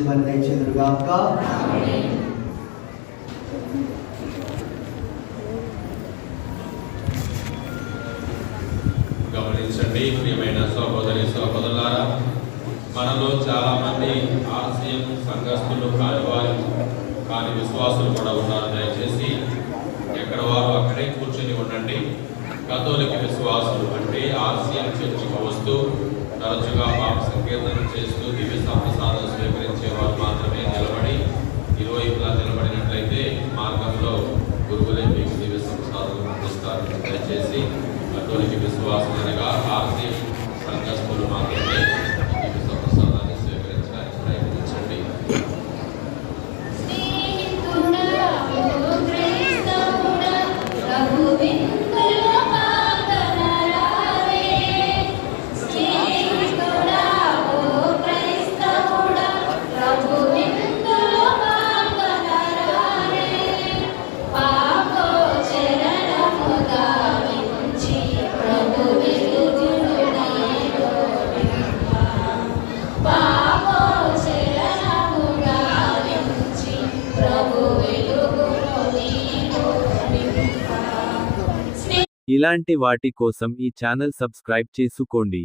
దీవించి దయచేదురుగాక గమనించండి ప్రియమైన సహోదరి సహోదరులారా మనలో చాలా మంది ఆర్సీఎం సంఘస్థులు కాని వారు కాని విశ్వాసులు కూడా ఉన్నారు. దయచేసి ఎక్కడ వారు అక్కడే కూర్చొని ఉండండి. కథోలిక విశ్వాసులు ఇలాంటి వాటి కోసం ఈ ఛానల్ సబ్స్క్రైబ్ చేసుకోండి.